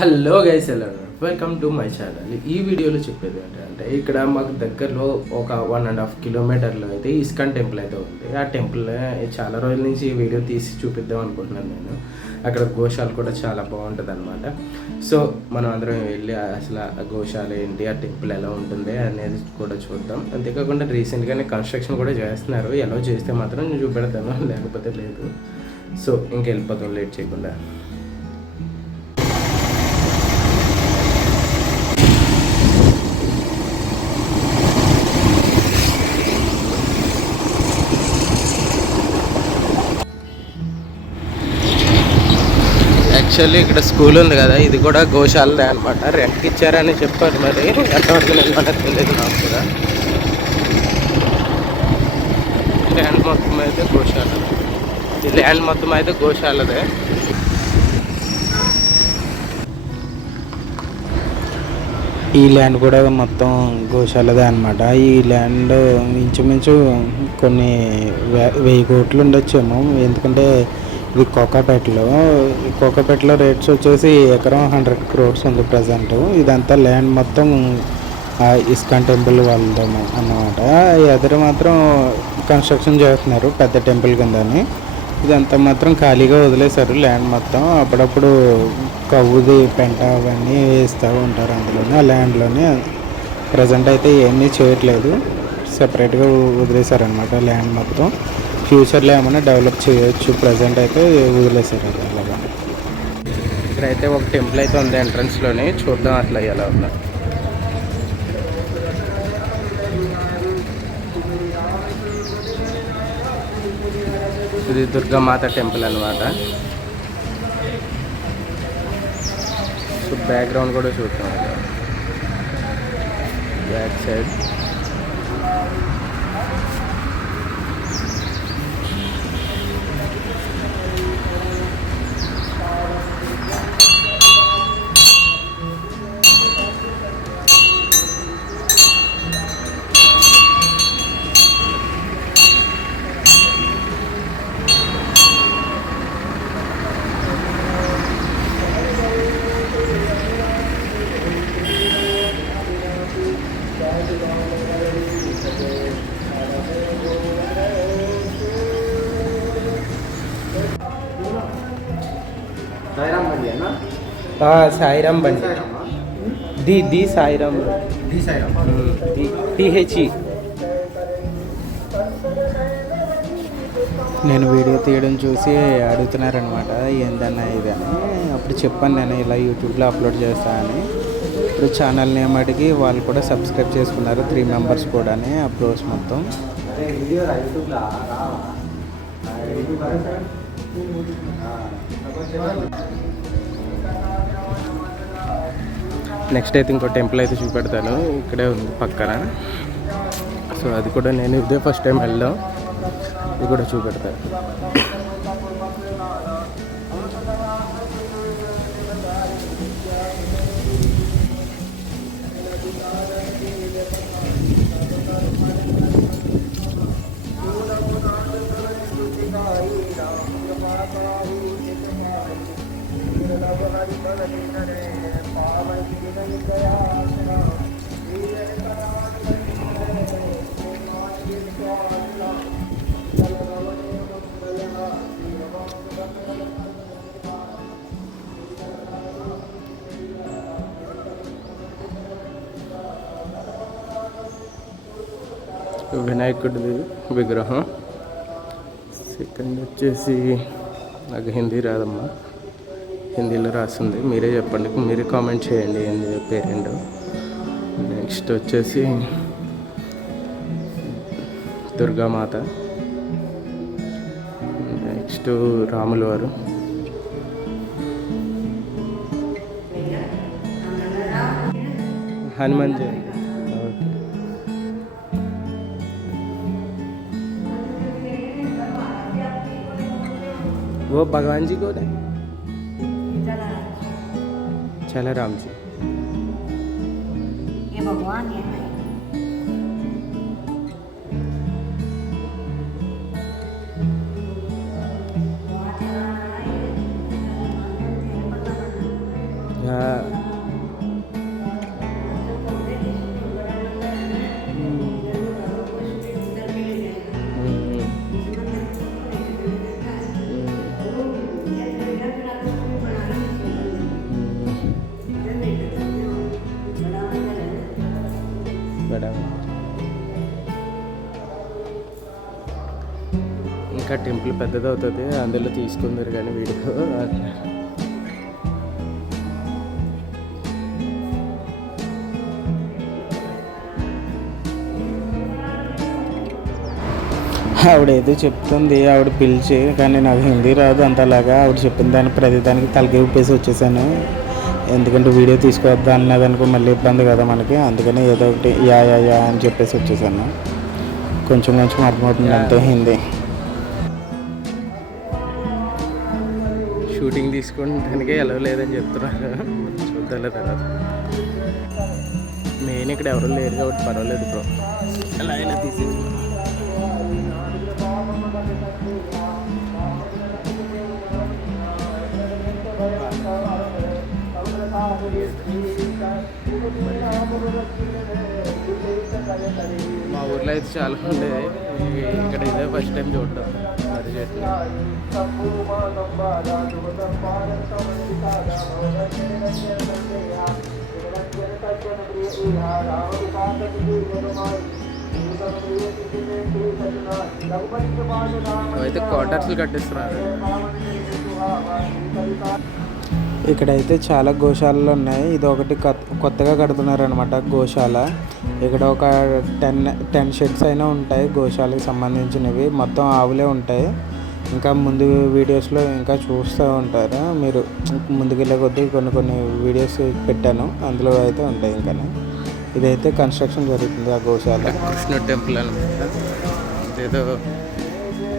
Hello guys, ఎలా welcome to my channel. ఈ వీడియోలో చెప్పేది ఏంటంటే, ఇక్కడ మాకు దగ్గరలో ఒక 1.5 కిలోమీటర్లో అయితే ఇస్కాన్ టెంపుల్ అయితే ఉంది. ఆ టెంపుల్ చాలా రోజుల నుంచి ఈ వీడియో తీసి చూపిద్దాం అనుకుంటున్నాను నేను. అక్కడ గోశాల కూడా చాలా బాగుంటుంది అనమాట. సో మనం అందరం వెళ్ళి అసలు ఆ గోశాల ఏంటి, ఆ టెంపుల్ ఎలా ఉంటుంది అనేది కూడా చూద్దాం. అంతేకాకుండా రీసెంట్గానే కన్స్ట్రక్షన్ కూడా చేస్తున్నారు. ఎలా చేస్తే మాత్రం నేను చూపెడతాను, లేకపోతే లేదు. సో ఇంకెళ్ళిపోతాం లేట్ చేయకుండా. యాక్చువల్లీ ఇక్కడ స్కూల్ ఉంది కదా, ఇది కూడా గోశాలదే అనమాట. రెంట్కి ఇచ్చారని చెప్పారు, మరి ఎంతవరకు నిలబడదు తెలియదు నాకు కూడా. ల్యాండ్ మొత్తం అయితే గోశాల, ఈ ల్యాండ్ మొత్తం అయితే గోశాలదే. ఈ ల్యాండ్ కూడా మొత్తం గోశాలదే అనమాట. ఈ ల్యాండ్ ఇంచుమించు కొన్ని 1000 కోట్లు ఉండొచ్చేమో, ఎందుకంటే ఇది కోకాపేటలో రేట్స్ వచ్చేసి ఎకరం 100 crores ఉంది ప్రజెంట్. ఇదంతా ల్యాండ్ మొత్తం ఇస్కాన్ టెంపుల్ వాళ్ళదేమో అన్నమాట. ఎదురు మాత్రం కన్స్ట్రక్షన్ చేస్తున్నారు పెద్ద టెంపుల్ కిందని. ఇదంతా మాత్రం ఖాళీగా వదిలేశారు ల్యాండ్ మొత్తం. అప్పుడప్పుడు కవ్వుది పెంట అవన్నీ వేస్తూ ఉంటారు అందులోనే, ఆ ల్యాండ్లోనే. ప్రజెంట్ అయితే ఏమీ చేయట్లేదు, సెపరేట్గా వదిలేశారనమాట ల్యాండ్ మొత్తం. ఫ్యూచర్లో ఏమైనా డెవలప్ చేయొచ్చు, ప్రజెంట్ అయితే వదిలేశారు అది అలాగా. ఇక్కడైతే ఒక టెంపుల్ అయితే ఉంది ఎంట్రన్స్లోనే, చూద్దాం అట్లా ఎలా ఉందా. ఇది దుర్గామాత టెంపుల్ అనమాట. సో బ్యాక్గ్రౌండ్ కూడా చూద్దాం, బ్యాక్ సైడ్. సాయిరామ్ బండి, ది సాయిరామ్, టిహెచ్ఈ. నేను వీడియో తీయడం చూసి అడుగుతున్నారనమాట, ఏందన్నా ఇదని. అప్పుడు చెప్పాను నేను ఇలా యూట్యూబ్లో అప్లోడ్ చేస్తానని. ఇప్పుడు ఛానల్ నేమ్ అడిగి వాళ్ళు కూడా సబ్స్క్రైబ్ చేసుకున్నారు, 3 members కూడా. ఆ బ్రోస్ మొత్తం నెక్స్ట్ అయితే ఇంకో టెంపుల్ అయితే చూపెడతాను, ఇక్కడే ఉంది పక్కన. సో అది కూడా నేను ఇదే ఫస్ట్ టైం వెళ్ళాం, ఇది కూడా చూపెడతాను. వినాయకుడి విగ్రహం. సెకండ్ వచ్చేసి నాకు హిందీ రాదమ్మా, హిందీలో రాస్తుంది, మీరే చెప్పండి, మీరే కామెంట్ చేయండి ఏంది పేరేంటో. నెక్స్ట్ వచ్చేసి దుర్గామాత, నెక్స్ట్ రాముల వారు, హనుమాన్ జయంతి. वो भगवान जी कौन है? चला राम जी, ये भगवान है। ఇంకా టెంపుల్ పెద్దదవుతుంది, అందులో తీసుకుందరు కానీ వీడియో. ఆవిడ ఏదో చెప్తుంది, ఆవిడ పిలిచి, కానీ నాకు హిందీ రాదు అంతలాగా. ఆవిడ చెప్పిన దాన్ని ప్రతిదానికి తలకి ఊపేసి వచ్చేసాను. ఎందుకంటే వీడియో తీసుకొద్దా అన్నదనుకో మళ్ళీ ఇబ్బంది కదా మనకి. అందుకని ఏదో ఒకటి యా యా యా అని చెప్పేసి వచ్చేసాను. కొంచెం కొంచెం అర్థమవుతుంది అంతే హిందీ. షూటింగ్ తీసుకోవడానికి ఎలా లేదని చెప్తున్నారు, చూద్దాం తర్వాత. మెయిన్ ఇక్కడ ఎవరు లేరు కాబట్టి పర్వాలేదు బ్రో, ఎలా అయినా తీసేసి. మా ఊర్లో అయితే చాలా ఉండేది, ఇక్కడ ఇదే ఫస్ట్ టైం చూడటం మర్రి చెట్లు. అయితే క్వార్టర్స్లు కట్టిస్తున్నారు. ఇక్కడైతే చాలా గోశాలలు ఉన్నాయి. ఇది ఒకటి కొత్తగా కడుతున్నారు అనమాట గోశాల. ఇక్కడ ఒక 10 షెడ్స్ అయినా ఉంటాయి గోశాలకు సంబంధించినవి. మొత్తం ఆవులే ఉంటాయి. ఇంకా ముందు వీడియోస్లో ఇంకా చూస్తూ ఉంటారు మీరు. ముందుకెళ్ళే కొద్దీ కొన్ని వీడియోస్ పెట్టాను, అందులో అయితే ఉంటాయి. ఇంకా ఇదైతే కన్స్ట్రక్షన్ జరుగుతుంది ఆ గోశాల. కృష్ణుడు టెంపుల్ అనమాట. ఏదో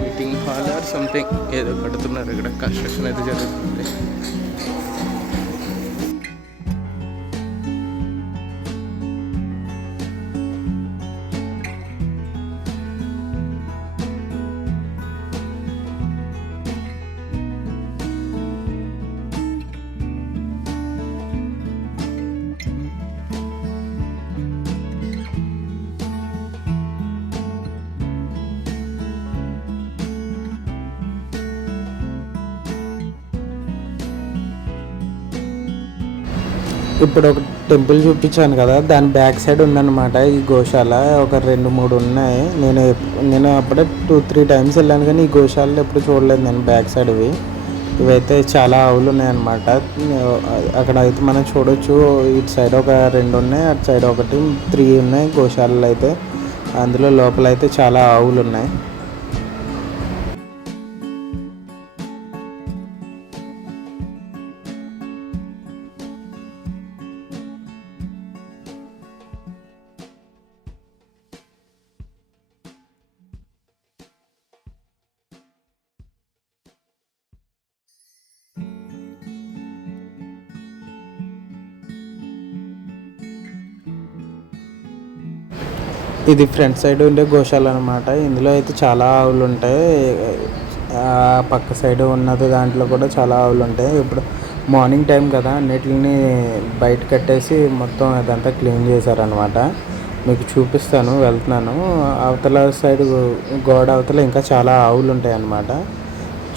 మీటింగ్ హాల్ ఆర్ సంథింగ్ ఏదో కడుతున్నారు. ఇక్కడ కన్స్ట్రక్షన్ అయితే జరుగుతుంది. ఇప్పుడు ఒక టెంపుల్ చూపించాను కదా, దాని బ్యాక్ సైడ్ ఉందన్నమాట ఈ గోశాల. ఒక 2-3 ఉన్నాయి. నేను అప్పుడే 2-3 టైమ్స్ వెళ్ళాను, కానీ ఈ గోశాలలో ఎప్పుడు చూడలేదు నేను బ్యాక్ సైడ్. ఇవైతే చాలా ఆవులు ఉన్నాయన్నమాట. అక్కడ అయితే మనం చూడొచ్చు. ఇటు సైడ్ ఒక 2 ఉన్నాయి, అటు సైడ్ ఒకటి 3 ఉన్నాయి గోశాలలు అయితే. అందులో లోపల అయితే చాలా ఆవులు ఉన్నాయి. ఇది ఫ్రంట్ సైడ్ ఉండే గోశాల అనమాట. ఇందులో అయితే చాలా ఆవులు ఉంటాయి. పక్క సైడ్ ఉన్నది దాంట్లో కూడా చాలా ఆవులు ఉంటాయి. ఇప్పుడు మార్నింగ్ టైం కదా, అన్నిటిని బయట కట్టేసి మొత్తం అదంతా క్లీన్ చేశారనమాట. మీకు చూపిస్తాను, వెళ్తున్నాను. అవతల సైడ్ గోడ అవతల ఇంకా చాలా ఆవులు ఉంటాయి అన్నమాట.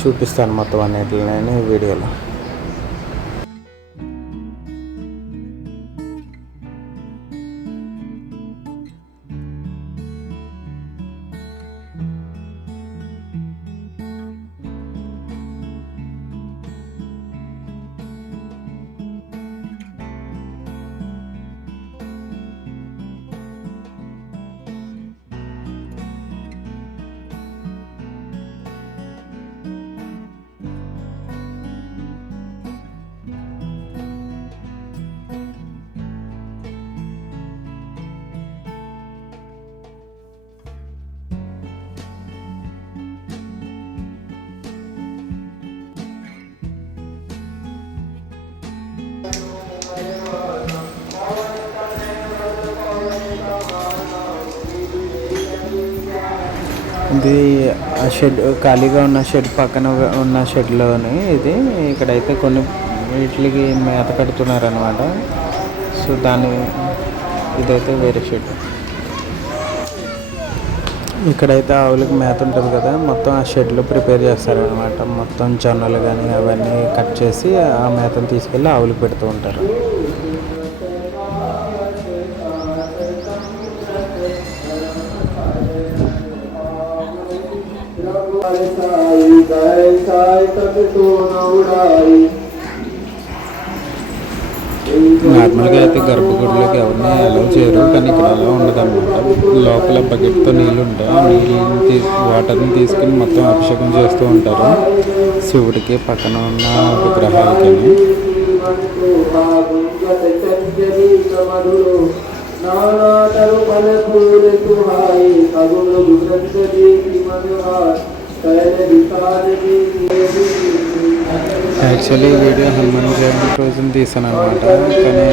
చూపిస్తాను మొత్తం అన్నిటిని వీడియోలో. ఇది ఆ షెడ్, ఖాళీగా ఉన్న షెడ్ పక్కన ఉన్న షెడ్లోని ఇది. ఇక్కడైతే కొన్ని వీటికి మేత కడుతున్నారు అనమాట. సో దాన్ని ఇదైతే వేరే షెడ్. ఇక్కడైతే ఆవులకి మేత ఉంటుంది కదా, మొత్తం ఆ షెడ్లో ప్రిపేర్ చేస్తారనమాట. మొత్తం జొన్నలు కానీ అవన్నీ కట్ చేసి ఆ మేతను తీసుకెళ్ళి ఆవులకు పెడుతూ ఉంటారు. నార్మల్గా అయితే గర్భగుడిలోకి ఎవరిని అలౌ చేయరు, కానీ ఇక్కడ అలా ఉండదు అనమాట. లోపల బకెట్తో నీళ్ళు ఉంటాయి. ఆ నీళ్ళని వాటర్ని తీసుకుని మొత్తం అభిషేకం చేస్తూ ఉంటారు శివుడికి, పక్కన ఉన్న విగ్రహాలకి. యాక్చువల్లీ ఈ వీడియో హనుమాన్ జయంతి రోజున తీసాను అనమాట. కానీ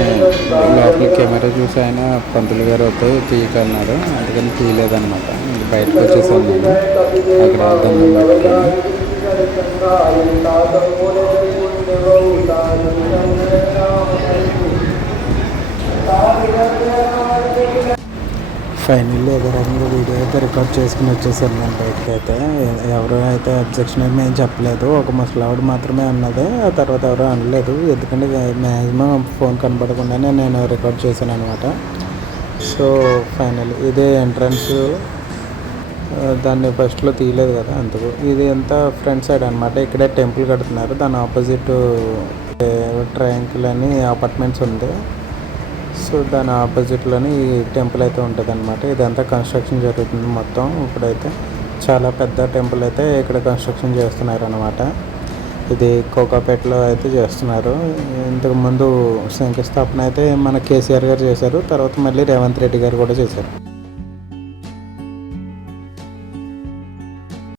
లోపల కెమెరా చూసి ఆయన పంతులు గారు వద్ద తీయకన్నారు, అందుకని తీయలేదన్నమాట. బయటకు వచ్చేసాను నేను. అక్కడ దండం పెట్టుకుని ఫైనల్లీ ఏదో రకంగా వీడియో అయితే రికార్డ్ చేసుకుని వచ్చేసాను నేను బయటకు. అయితే ఎవరు అయితే అబ్జెక్షన్ ఏమి ఏం చెప్పలేదు. ఒక ముసలావిడ మాత్రమే అన్నది, ఆ తర్వాత ఎవరో అనలేదు. ఎందుకంటే మ్యాక్సిమం ఫోన్ కనపడకుండానే నేను రికార్డ్ చేశాను అనమాట. సో ఫైనల్లీ ఇదే ఎంట్రన్స్. దాన్ని ఫస్ట్లో తీయలేదు కదా అందుకు. ఇది అంతా ఫ్రంట్ సైడ్ అనమాట. ఇక్కడే టెంపుల్ కడుతున్నారు. దాని ఆపోజిట్ ట్రయాంగిల్ అని అపార్ట్మెంట్స్ ఉంది. సో దాని ఆపోజిట్లోని ఈ టెంపుల్ అయితే ఉంటుంది అనమాట. ఇదంతా కన్స్ట్రక్షన్ జరుగుతుంది మొత్తం. ఇప్పుడైతే చాలా పెద్ద టెంపుల్ అయితే ఇక్కడ కన్స్ట్రక్షన్ చేస్తున్నారు అనమాట. ఇది కోకాపేటలో అయితే చేస్తున్నారు. ఇంతకుముందు శంకుస్థాపన అయితే మన కేసీఆర్ గారు చేశారు, తర్వాత మళ్ళీ రేవంత్ రెడ్డి గారు కూడా చేశారు.